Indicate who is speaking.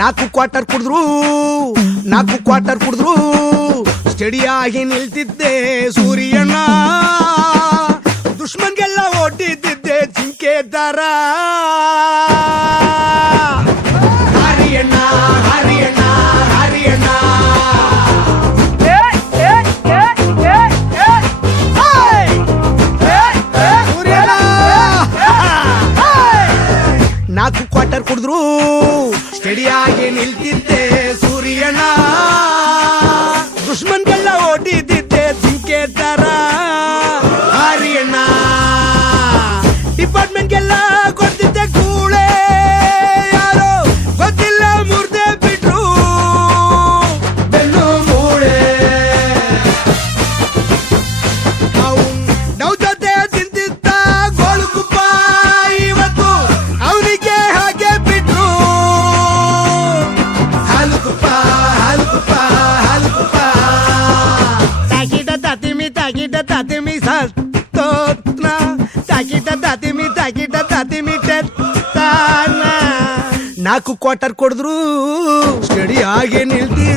Speaker 1: ನಾಲ್ಕು ಕ್ವಾರ್ಟರ್ ಕುಡಿದ್ರು, ನಾಲ್ಕು ಕ್ವಾರ್ಟರ್ ಕುಡಿದ್ರು, ಸ್ಟಡಿಯಾಗಿ ನಿಲ್ತಿದ್ದೆ ಸೂರ್ಯಣ್ಣ. ದುಶ್ಮನ್ಗೆಲ್ಲ ಒಡ್ಡಿದ್ದಿದ್ದೆ ಜಿಂಕೆ ತರ ಹರಿಯಣ್ಣ ಹರಿಯಣ್ಣ ಹರಿಯಣ್ಣ. ನಾಲ್ಕು ಕ್ವಾರ್ಟರ್ ಕುಡಿದ್ರು ಸ್ಟಡಿಯಾಗಿ ನಿಲ್ತಿದ್ದೆ tati mi sastotna takita tati mi takita tati mi tettana నాకు క్వార్టర్ కొడుదురు స్టడీ ఆగే నిల్తీ